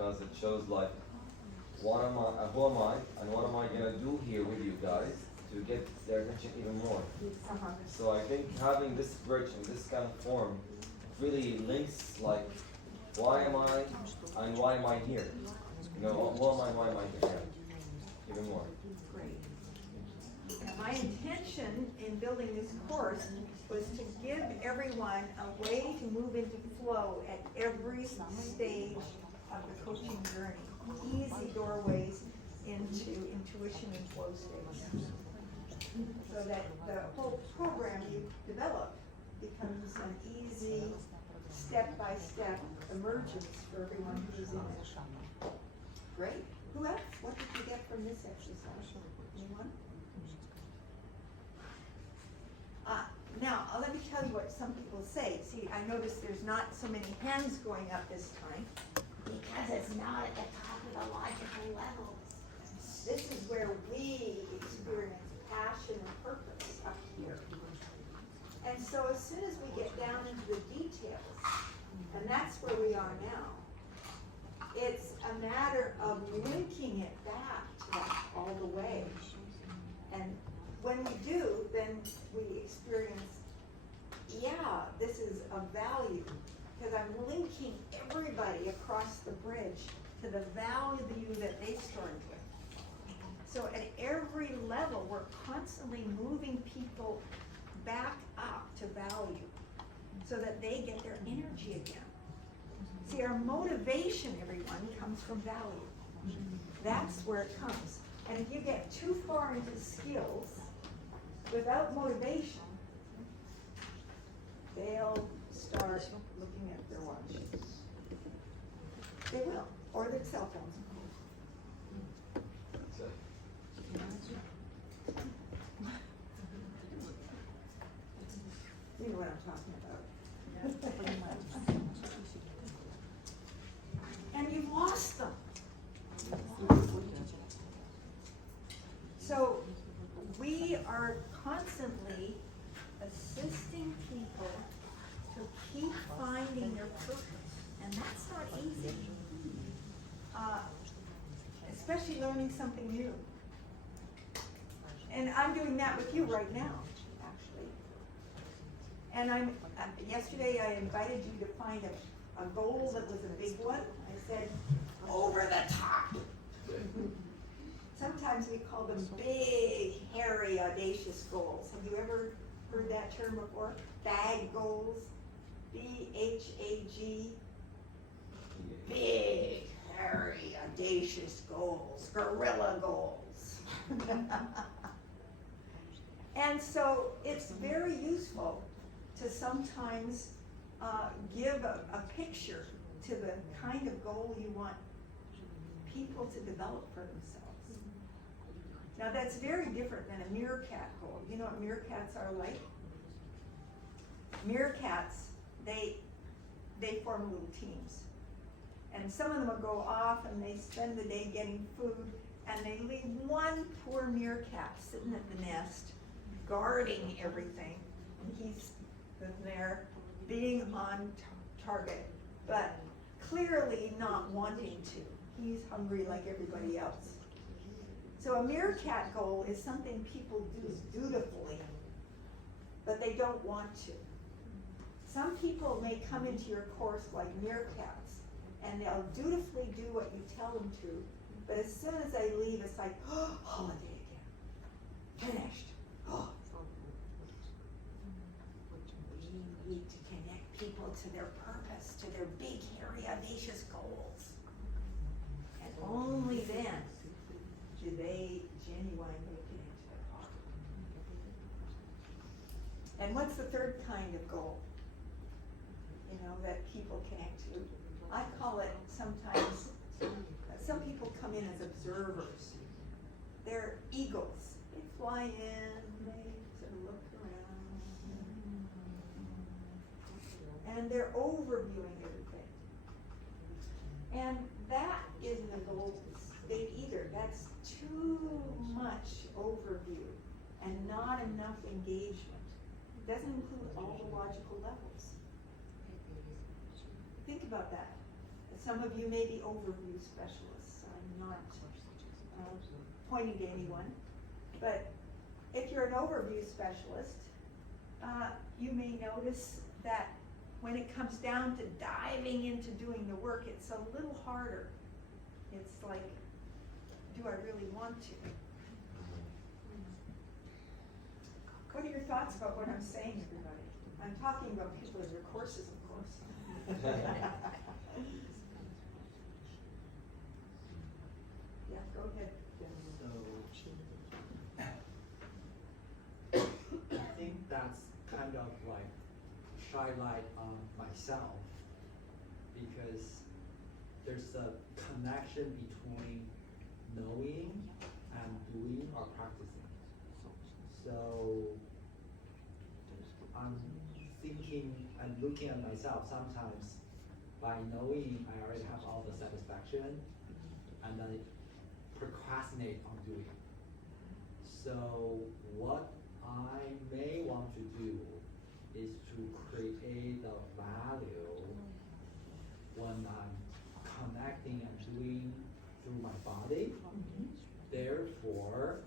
because it shows like who am I, and what am I gonna do here with you guys to get their attention even more. So I think having this bridge in this kind of form really links like why am I and why am I here? You know, who am I and why am I here? Even more. Great. My intention in building this course was to give everyone a way to move into flow at every stage of the coaching journey. Easy doorways into intuition and flow states. So that the whole program you develop becomes an easy, step-by-step emergence for everyone who's in it. Great. Who else? What did you get from this exercise? Anyone? Now, let me tell you what some people say. See, I noticed there's not so many hands going up this time because it's not at the top of the logical levels. This is where we experience passion and purpose up here. And so as soon as we get down into the details, and that's where we are now, it's a matter of linking it back to that all the way. And when we do, then we experience, yeah, this is of value, because I'm linking everybody across the bridge to the value that they started with. So at every level, we're constantly moving people back up to value so that they get their energy again. See, our motivation, everyone, comes from value. That's where it comes. And if you get too far into skills without motivation, they'll start looking at their watches. They will, or their cell phones. You know what I'm talking about. And you've lost them. So we are constantly assisting people to keep finding their purpose. And that's not easy. Especially learning something new. And I'm doing that with you right now, actually. And yesterday I invited you to find a goal that was a big one. I said, over the top. Sometimes we call them big, hairy, audacious goals. Have you ever heard that term before? BAG goals. B-H-A-G. Big, hairy, audacious goals. Gorilla goals. And so it's very useful to sometimes give a picture to the kind of goal you want people to develop for themselves. Now that's very different than a meerkat goal. You know what meerkats are like? Meerkats, they form little teams. And some of them will go off and they spend the day getting food, and they leave one poor meerkat sitting at the nest, guarding everything. And he's there being on target, but clearly not wanting to. He's hungry like everybody else. So a meerkat goal is something people do dutifully, but they don't want to. Some people may come into your course like meerkats, and they'll dutifully do what you tell them to, but as soon as they leave, it's like, oh, holiday again. Finished. Oh. We need to connect people to their purpose, to their big, hairy, audacious goals. And only then do they genuinely connect to their heart. And what's the third kind of goal? You know, that people connect to? I call it sometimes, some people come in as observers. They're eagles. They fly in, they sort of look around, and they're overviewing everything. And that isn't a goal state either. That's too much overview and not enough engagement. It doesn't include all the logical levels. Think about that. some of you may be overview specialists. I'm not pointing to anyone, but if you're an overview specialist, you may notice that when it comes down to diving into doing the work, it's a little harder. It's like, do I really want to? What are your thoughts about what I'm saying, everybody? I'm talking about people in your courses, of course. Yeah, go ahead. So, I think that's kind of like shine light on myself, because there's a connection between knowing and doing or practicing. So I'm thinking and looking at myself sometimes. By knowing, I already have all the satisfaction, and then procrastinate on doing. So what I may want to do is to create the value when I'm connecting and doing through my body. Therefore,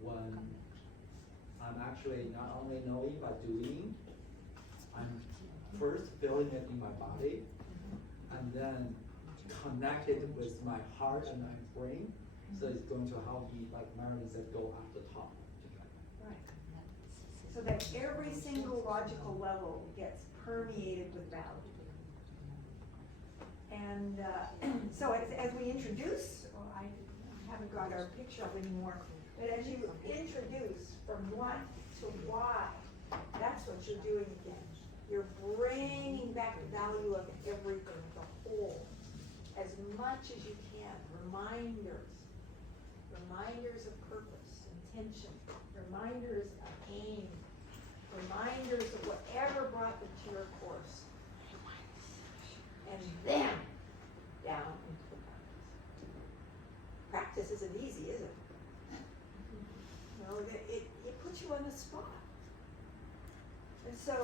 when I'm actually not only knowing but doing, I'm first feeling it in my body, and then connected with my heart and my brain. So it's going to help me, like Merrilin said, go up the top. Right. So that every single logical level gets permeated with value. And so as we introduce, well, I haven't got our picture up anymore, but as you introduce from what to why, that's what you're doing again. You're bringing back the value of everything, the whole, as much as you can. Reminders of purpose, intention, reminders of aim, reminders of whatever brought them to your course. And then, down into the practice. Practice isn't easy, is it? No, it puts you on the spot. And so,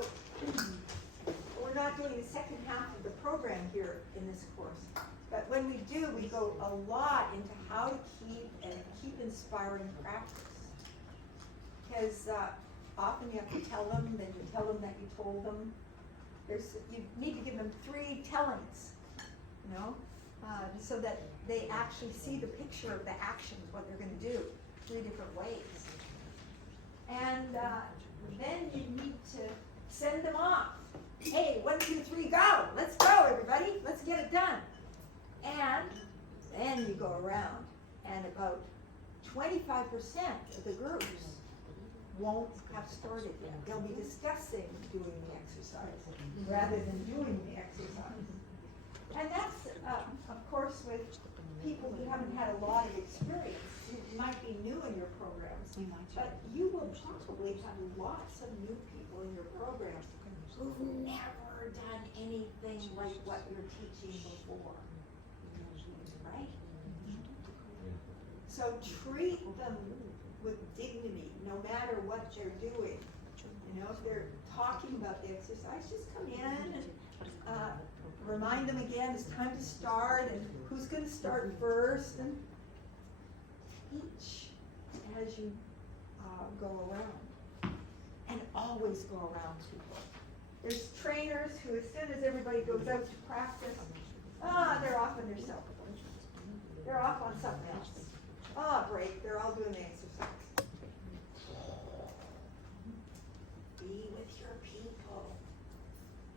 we're not doing the second half of the program here in this course, but when we do, we go a lot into how to keep inspiring practice. Because often you have to tell them, then you tell them that you told them. You need to give them 3 tellings, you know, so that they actually see the picture of the actions, what they're going to do, 3 different ways. And then you need to send them off. Hey, 1, 2, 3, go! Let's go, everybody. Let's get it done. And then you go around, and about 25% of the groups won't have started yet. They'll be discussing doing the exercise rather than doing the exercise. And that's, of course, with people who haven't had a lot of experience. You might be new in your programs, but you will probably have lots of new people in your programs who've never done anything like what you're teaching before, right? So treat them with dignity, no matter what they're doing. You know, if they're talking about the exercise, just come in and remind them again it's time to start and who's going to start first, and teach as you go around. And always go around people. There's trainers who, as soon as everybody goes out to practice, they're off on their cell phone. They're off on something else. Break, they're all doing the exercise. Be with your people.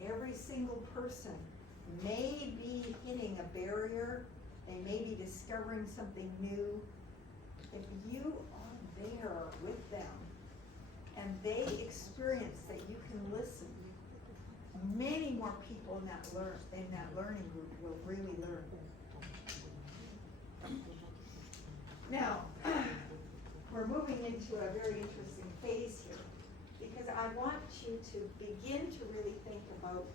Every single person may be hitting a barrier. They may be discovering something new. If you are there with them and they experience that you can listen, many more people in that learning group will really learn. Now, we're moving into a very interesting phase here, because I want you to begin to really think about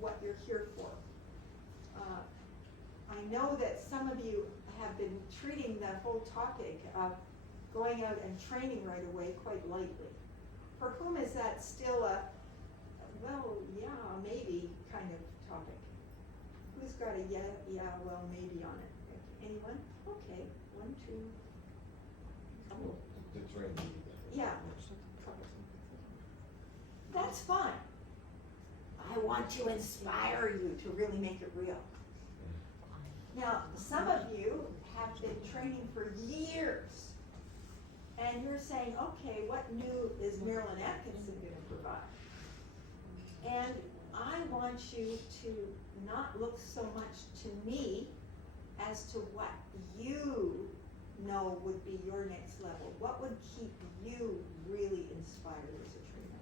what you're here for. I know that some of you have been treating the whole topic of going out and training right away quite lightly. For whom is that still a, well, yeah, maybe kind of topic? Who's got a yeah, well, maybe on it? Anyone? Okay, 1, 2. Couple. The training. Yeah. That's fine. I want to inspire you to really make it real. Now, some of you have been training for years, and you're saying, okay, what new is Merrilin Atkinson going to provide? And I want you to not look so much to me as to what you know would be your next level. What would keep you really inspired as a trainer?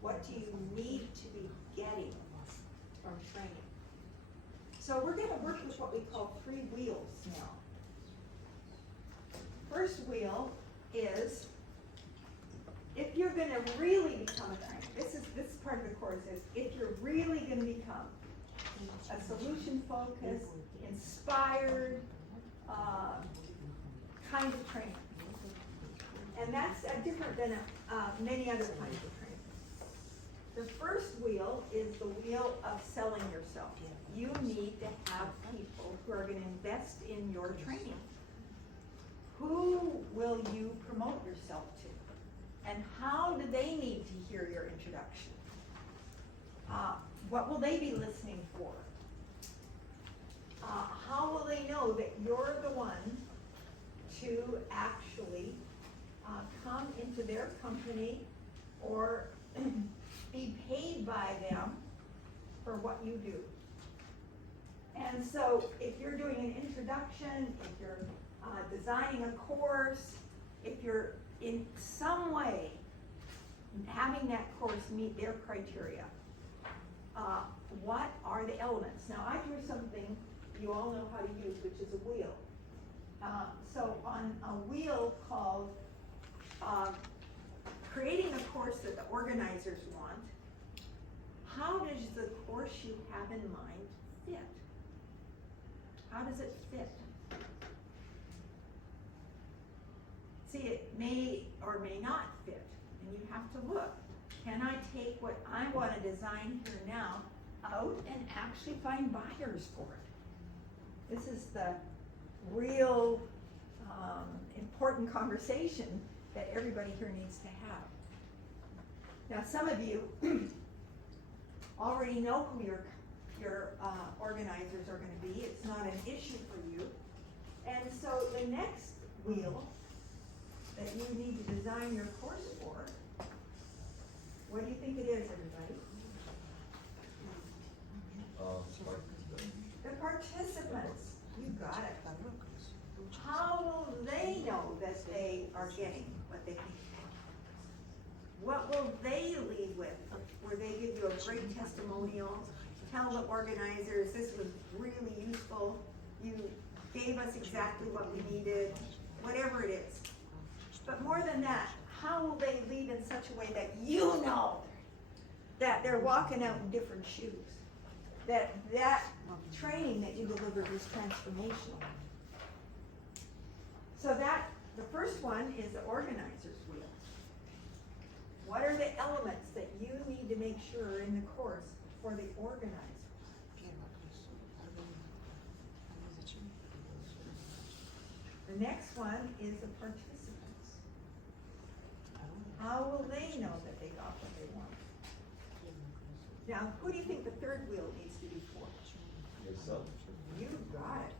What do you need to be getting from training? So we're going to work with what we call 3 wheels now. First wheel is, if you're going to really become a trainer, this part of the course is, if you're really going to become a solution-focused, inspired kind of trainer. And that's different than many other kinds of training. The first wheel is the wheel of selling yourself. You need to have people who are going to invest in your training. Who will you promote yourself to? And how do they need to hear your introduction? What will they be listening for? How will they know that you're the one to actually come into their company or be paid by them for what you do? And so if you're doing an introduction, if you're designing a course, if you're in some way having that course meet their criteria, what are the elements? Now I drew something you all know how to use, which is a wheel. So on a wheel called creating a course that the organizers want, how does the course you have in mind fit? How does it fit? See, it may or may not fit, and you have to look. Can I take what I want to design here now out and actually find buyers for it? This is the real important conversation that everybody here needs to have. Now, some of you already know who your organizers are going to be. It's not an issue for you. And so the next wheel that you need to design your course for, what do you think it is, everybody? The participants. You got it. How will they know that they are getting what they think? What will they lead with? Where they give you a great testimonial, tell the organizers this was really useful, you gave us exactly what we needed, whatever it is. But more than that, how will they lead in such a way that you know that they're walking out in different shoes? That training that you delivered was transformational. So the first one is the organizer's wheel. What are the elements that you need to make sure are in the course for the organizer? The next one is the participants. How will they know that they got what they want? Now, who do you think the third wheel needs to be for? Yourself. You got it.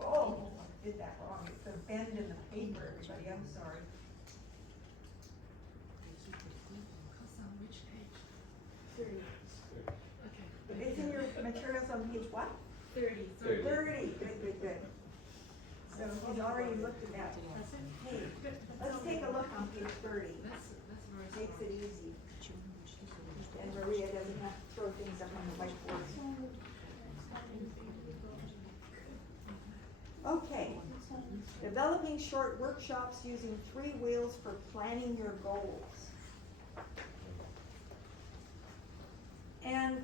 Oh, I did that wrong. It's a bend in the paper, everybody. I'm sorry. Which page? 30. Okay. It's in your materials on page what? 30. 30. 30. Good. So he's already looked at that. Hey, let's take a look on page 30. That's very Makes it easy. And Maria doesn't have to throw things up on the whiteboard. Okay. Developing short workshops using 3 wheels for planning your goals. And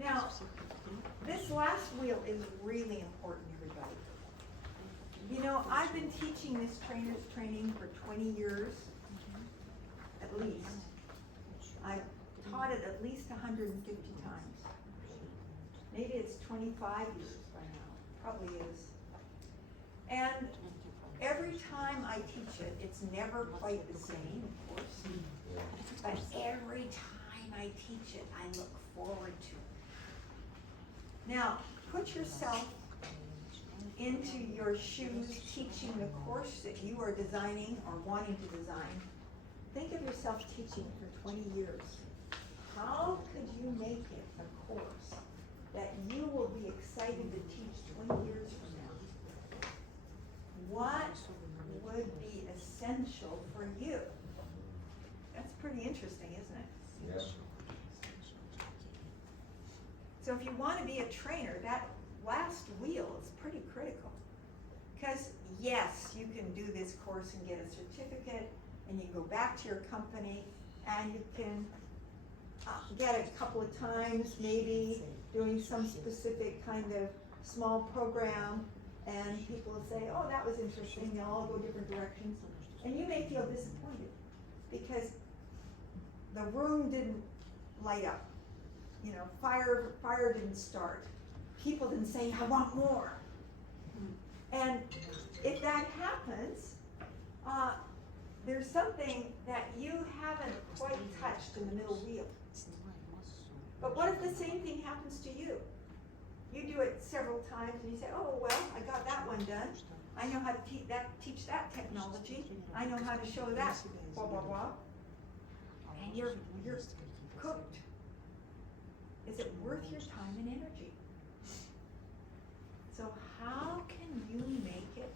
now, this last wheel is really important, everybody. You know, I've been teaching this trainer's training for 20 years, at at least. I've taught it at least 150 times. Maybe it's 25 years by now, probably is. And every time I teach it, it's never quite the same, of course. But every time I teach it, I look forward to it. Now, put yourself into your shoes teaching the course that you are designing or wanting to design. Think of yourself teaching for 20 years. How could you make it a course that you will be excited to teach 20 years from now? What would be essential for you? That's pretty interesting, isn't it? Yeah. So if you want to be a trainer, that last wheel is pretty critical. Because yes, you can do this course and get a certificate, and you go back to your company, and you can get it a couple of times, maybe doing some specific kind of small program, and people will say, oh, that was interesting, they'll all go different directions. And you may feel disappointed because the room didn't light up. You know, fire didn't start. People didn't say, I want more. And if that happens, there's something that you haven't quite touched in the middle wheel. But what if the same thing happens to you? You do it several times and you say, oh, well, I got that one done. I know how to teach that technology. I know how to show that, blah, blah, blah. And you're cooked. Is it worth your time and energy? So how can you make it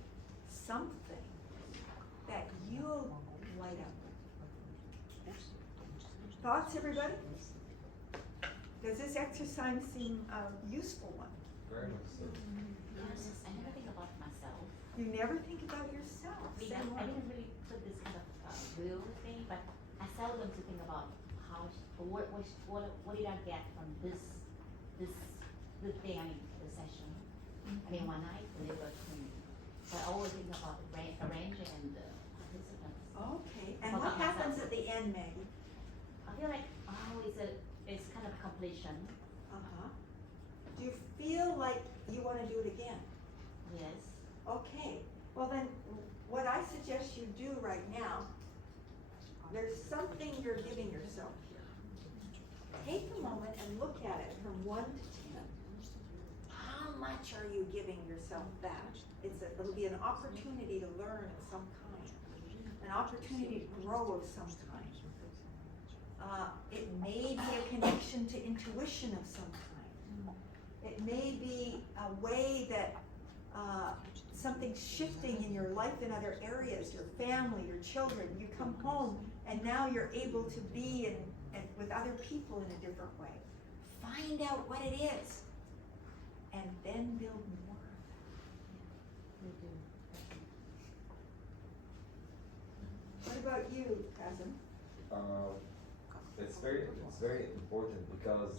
something that you'll light up? Thoughts, everybody? Does this exercise seem a useful one? Very much so. Yes, I never think about myself. You never think about yourself. I Say more. didn't really put this kind of real thing, but I seldom to think about how, what did I get from the thing, the session. I mean, when I deliver training, but I always think about arranging and participants. Okay, and How what about happens myself? at the end, Maggie? I feel like, it's kind of completion. Uh-huh. Do you feel like you want to do it again? Yes. Okay, well then, what I suggest you do right now, there's something you're giving yourself here. Take a moment and look at it from 1 to 10. How much are you giving yourself back? It'll be an opportunity to learn of some kind, an opportunity to grow of some kind. It may be a connection to intuition of some kind. It may be a way that something's shifting in your life in other areas, your family, your children. You come home and now you're able to be and with other people in a different way. Find out what it is and then build more of it. What about you, cousin? It's very important because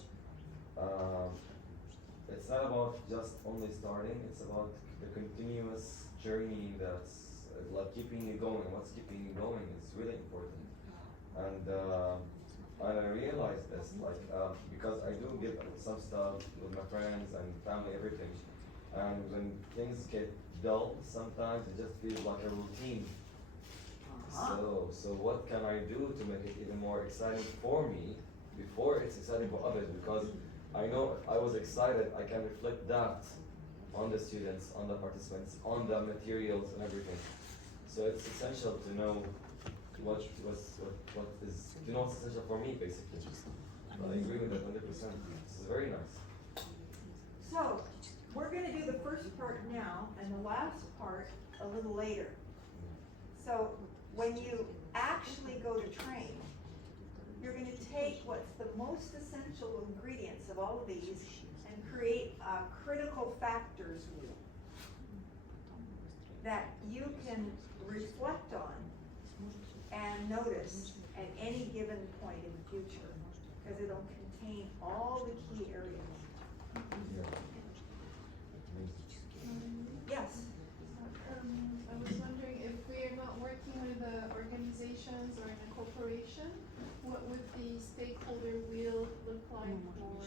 it's not about just only starting, it's about the continuous journey that's like keeping you going. What's keeping you going is really important. And I realized this, like, because I do give some stuff with my friends and family, everything. And when things get dull, sometimes it just feels like a routine. So what can I do to make it even more exciting for me before it's exciting for others? Because I know I was excited, I can reflect that on the students, on the participants, on the materials and everything. So it's essential to know what is essential for me, basically. I agree with that 100%. This is very nice. So, we're going to do the first part now and the last part a little later. So, when you actually go to train, you're going to take what's the most essential ingredients of all of these and create a critical factors wheel that you can reflect on and notice at any given point in the future, because it'll contain all the key areas. Yes? I was wondering if we are not working with organizations or in a corporation, what would the stakeholder wheel look like for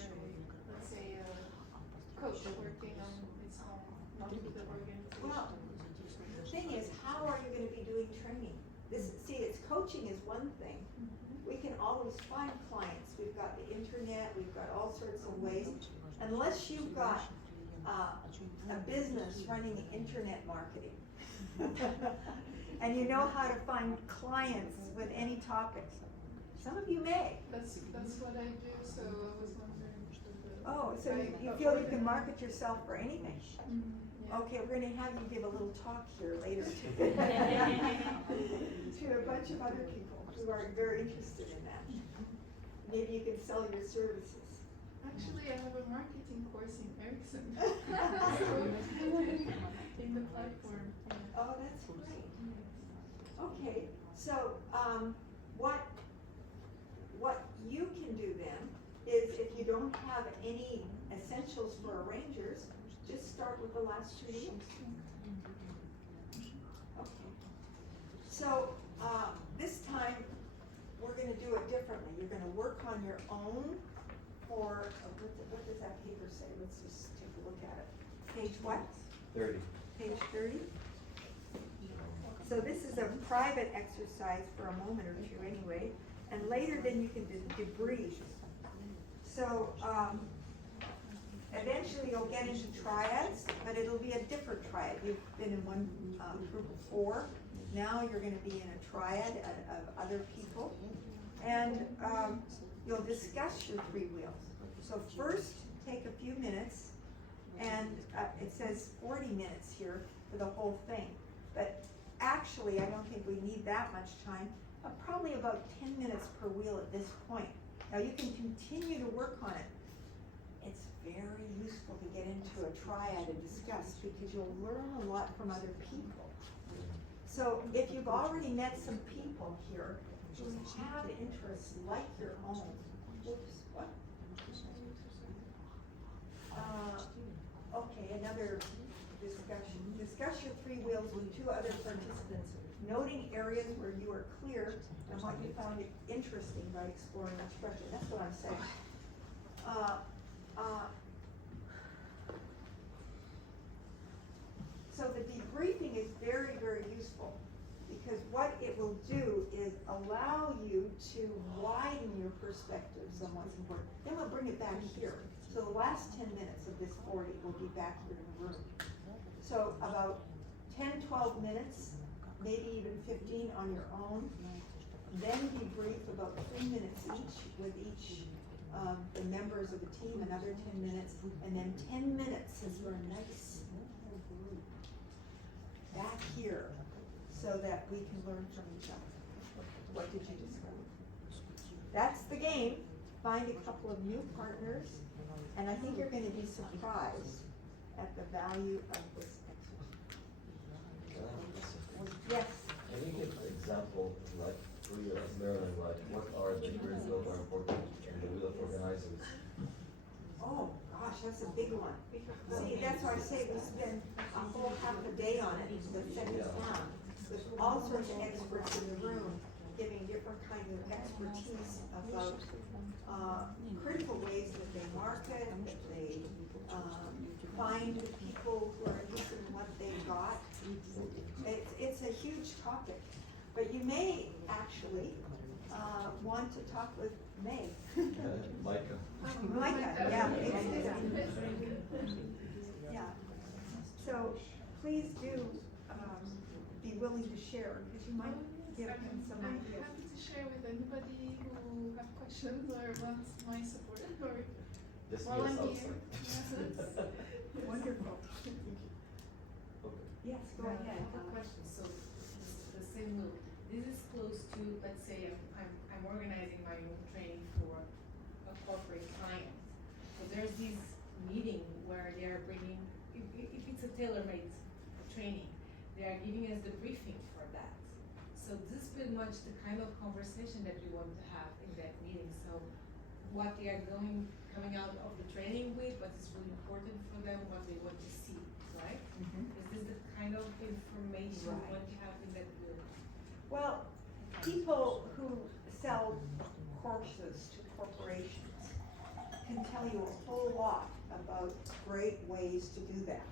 let's say a coach working on its own, not with the organization? Well, the thing is, how are you gonna be doing training? It's coaching is one thing. We can always find clients. We've got the internet, we've got all sorts of ways. Unless you've got a business running internet marketing and you know how to find clients with any topic. Some of you may. That's what I do, so I was wondering. Oh, so you feel you can market yourself for anything? Yeah. Okay, we're gonna have you give a little talk here later to a bunch of other people who are very interested in that. Maybe you can sell your services. Actually, I have a marketing course in Ericsson. In the platform. Yeah. Oh, that's great. Okay, so what you can do then is, if you don't have any essentials for arrangers, just start with the last 2 weeks. Okay. So this time we're going to do it differently. You're going to work on your own. Or what does that paper say? Let's just take a look at it. Page what? 30. Page 30. So this is a private exercise for a moment or two anyway, and later then you can debrief. So eventually you'll get into triads, but it'll be a different triad. You've been in one group of 4. Now you're going to be in a triad of other people, and you'll discuss your 3 wheels. So first, take a few minutes, and it says 40 minutes here for the whole thing. But actually, I don't think we need that much time. Probably about 10 minutes per wheel at this point. Now you can continue to work on it. It's very useful to get into a triad and discuss, because you'll learn a lot from other people. So if you've already met some people here who have interests like your own, oops, what? Okay, another discussion. Discuss your 3 wheels with 2 other participants, noting areas where you are clear and what you found interesting by exploring each question. That's what I'm saying. So the debriefing is very, very useful, because what it will do is allow you to widen your perspectives on what's important. Then we'll bring it back here. So the last 10 minutes of this 40 will be back here in the room. So about 10, 12 minutes, maybe even 15 on your own. Then debrief about 3 minutes each with each the members of the team, another 10 minutes, and then 10 minutes as your nice small group back here, so that we can learn from each other. What did you discover? That's the game. Find a couple of new partners, and I think you're going to be surprised at the value of this exercise. Yes? Can you give an example, like for you as Merrilin, like what are the three wheels are important in the wheel of organizers? Oh, gosh, that's a big one. See, that's why I say we spend a whole half a day on it, to set this down. There's all sorts of experts in the room giving different kinds of expertise about critical ways that they market, that they find people who are interested in what they got. It's a huge topic, but you may actually want to talk with May. Micah. Micah, yeah. Yeah. So please do be willing to share, because you might give him some I'm ideas. happy to share with anybody who have questions or wants my support or Just while meet us I'm outside. here. Wonderful. Okay. Yes, go I ahead. have a question. So the same will. This is close to, let's say, I'm organizing my own training for a corporate client. So there's this meeting where they are bringing, if it's a tailor-made training, they are giving us the briefing for that. So this is pretty much the kind of conversation that we want to have in that meeting. So what they are coming out of the training with, what is really important for them, what they want to see, right? Mhm. Is this the kind of information we Right. want to have in that meeting? Well, people who sell courses to corporations can tell you a whole lot about great ways to do that.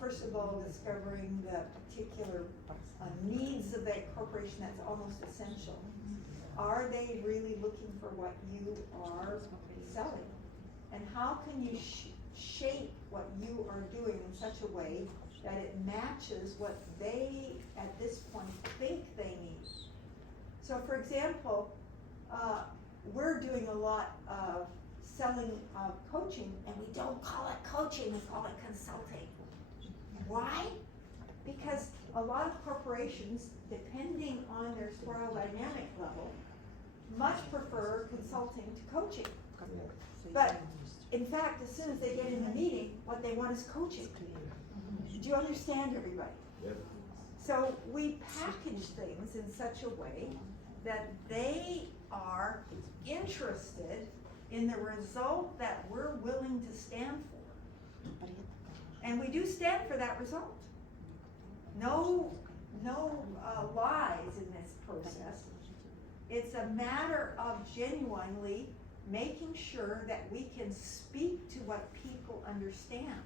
First of all, discovering the particular needs of that corporation, that's almost essential. Are they really looking for what you are selling? And how can you shape what you are doing in such a way that it matches what they, at this point, think they need? So for example, we're doing a lot of selling coaching, and we don't call it coaching, we call it consulting. Why? Because a lot of corporations, depending on their spiral dynamic level, much prefer consulting to coaching. But in fact, as soon as they get in the meeting, what they want is coaching. Do you understand, everybody? Yep. So we package things in such a way that they are interested in the result that we're willing to stand for. And we do stand for that result. No lies in this process. It's a matter of genuinely making sure that we can speak to what people understand.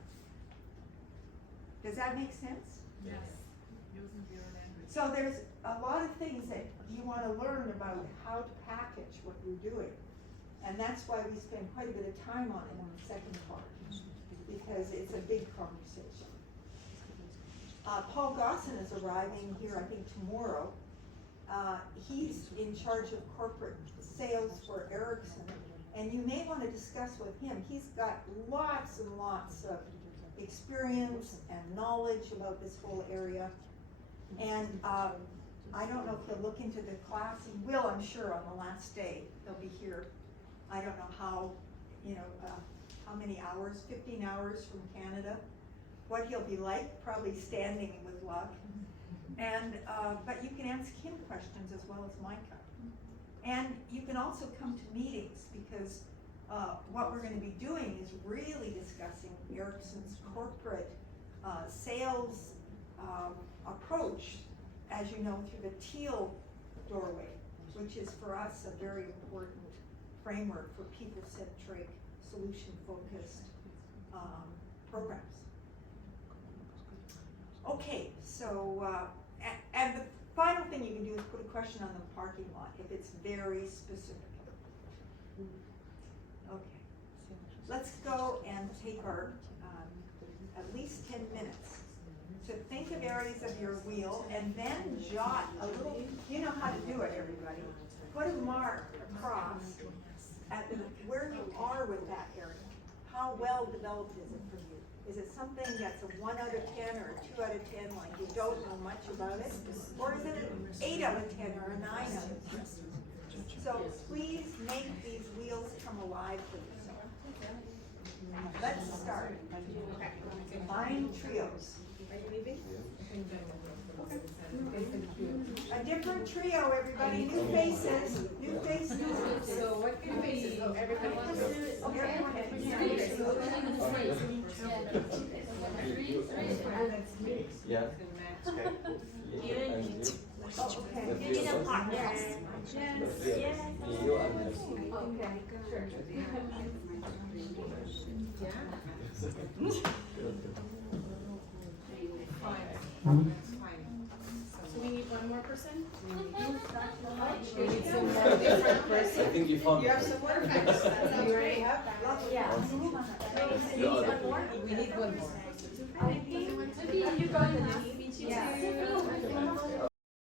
Does that make sense? Yes. Using your language. So there's a lot of things that you want to learn about how to package what you're doing. And that's why we spend quite a bit of time on it on the second part, because it's a big conversation. Paul Gosson is arriving here, I think, tomorrow. He's in charge of corporate sales for Ericsson, and you may want to discuss with him. He's got lots and lots of experience and knowledge about this whole area. And I don't know if he'll look into the class. He will, I'm sure, on the last day. He'll be here. I don't know how many hours, 15 hours from Canada. What he'll be like, probably standing with luck. And, but you can ask him questions as well as Micah. And you can also come to meetings, because what we're going to be doing is really discussing Ericsson's corporate sales approach, as you know, through the teal doorway, which is for us a very important framework for people-centric, solution-focused programs. Okay, so, and the final thing you can do is put a question on the parking lot if it's very specific. Okay, let's go and take our at least 10 minutes to think of areas of your wheel, and then jot a little, you know how to do it, everybody. Put a mark across at where you are with that area. How well developed is it for you? Is it something that's a 1 out of 10 or a 2 out of 10, like you don't know much about it? Or is it an 8 out of 10 or a 9 out of 10? So please make these wheels come alive for yourself. Let's start. Define trios. Are you leaving? Okay. A different trio, everybody. New faces. New faces. So what can we, everybody wants to do? Yeah. Okay. You need a partner. Yes. Yes. You and Okay. Fine. So we need one more person? We need some more different person? I think you found You have some more? Perfect, that sounds great. Yeah. Let's do We need one more.